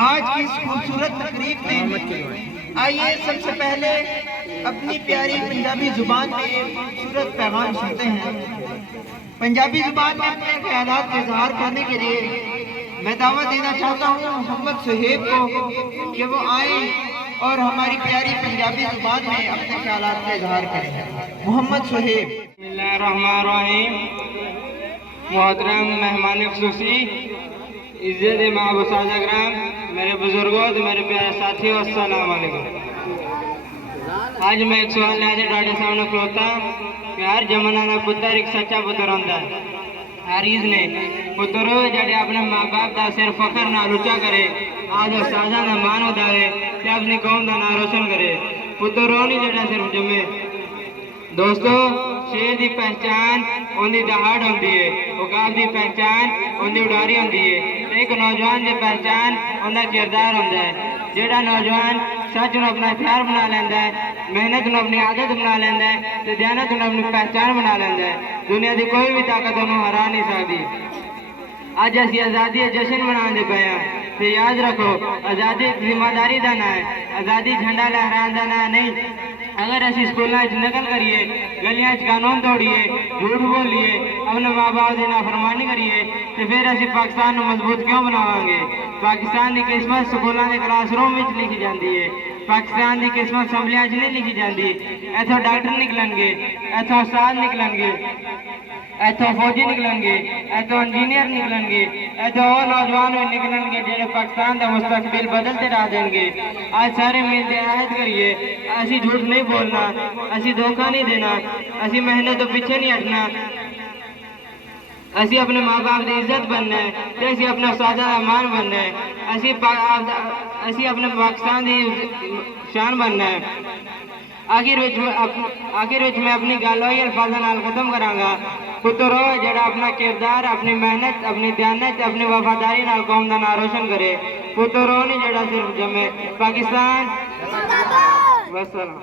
آج کی اس خوبصورت تقریب میں آئیے سب سے پہلے اپنی پیاری پنجابی زبان میں ایک خوبصورت پیغام سنتے ہیں۔ پنجابی زبان میں اپنے خیالات کا اظہار کرنے کے لیے میں دعوت دینا چاہتا ہوں محمد صہیب کو کہ وہ آئیں اور ہماری پیاری پنجابی زبان میں اپنے خیالات کا اظہار کریں۔ محمد صہیب۔ بسم اللہ الرحمن الرحیم۔ محترم مہمان خصوصی، عزت مآب استاد اکرام، میرے بزرگوں اور میرے پیارے ساتھیوں، السلام علیکم۔ آج میں ایک سوال لے کے ڈاڈے سامنے کھلوتا کہ ہر جمانہ پتر ایک سچا پتر ہوتا ہے۔ ہر عید نے پتر جڑے اپنے ماں باپ کا صرف فخر نہ اونچا کرے، آج استاداں کا مان اٹھاوے تے اپنی قوم کا نام روشن کرے۔ پتر وہ نہیں جڑا صرف جمے۔ دوستو، شیر دی پہچان ان دی دہاڑ ہوندی ہے، عقاب دی پہچان ان دی اڈاری ہوندی ہے، ایک نوجوان دی پہچان ان دا کردار ہوندا ہے۔ جیڑا نوجوان سچ نو اپنا ہتھیار بنا لیندا ہے، محنت نو اپنی عادت بنا لیندا ہے تے دیانت نو اپنی پہچان بنا لیندا ہے، دنیا دی کوئی بھی طاقت انہوں ہرا نہیں سکتی۔ اج اسی آزادی جشن مناندے پئے ہاں تے یاد رکھو، آزادی ذمہ داری دا نام ہے، آزادی جھنڈا لہران دا نام نہیں۔ اگر اسی سکولاں وچ نقل کریے، گلیاں وچ قانون توڑیے، جھوٹ بولیے، اپنے ماں باپ دی نافرمانی کریے تے پھر اسی پاکستان نو مضبوط کیوں بناواں گے؟ پاکستان دی قسمت سکولاں دے کلاس روم وچ لکھی جاندی ہے، پاکستان دی قسمت اسمبلیاں وچ نہیں لکھی جاندی۔ ایتھوں ڈاکٹر نکلن گے، ایتھوں استاد نکلن گے، ایتھوں فوجی نکلن گے، ایتھوں انجینئر نکلن گے، ایتھوں وہ نوجوان بھی نکلن گے جڑے پاکستان دا مستقبل بدلتے رہ دیں گے۔ آج سارے مل کے عہد کریے، اسی جھوٹ نہیں بولنا، اسی دھوکہ نہیں دینا، اسی محنت تو پیچھے نہیں ہٹنا، اسی اپنے ماں باپ کی عزت بننا ہے تے اسی اپنے استاداں دا مان بننا ہے، اسی اپنے پاکستان دی شان بننا ہے۔ آخر وچ میں اپنی گل وہی الفاظاں نال ختم کراں گا، پتر ہو جڑا اپنا کردار، اپنی محنت، اپنی دیانت، اپنی وفاداری نال قوم دا نام روشن کرے۔ پتر ہو نہیں جڑا صرف جمے۔ پاکستان، وسلام۔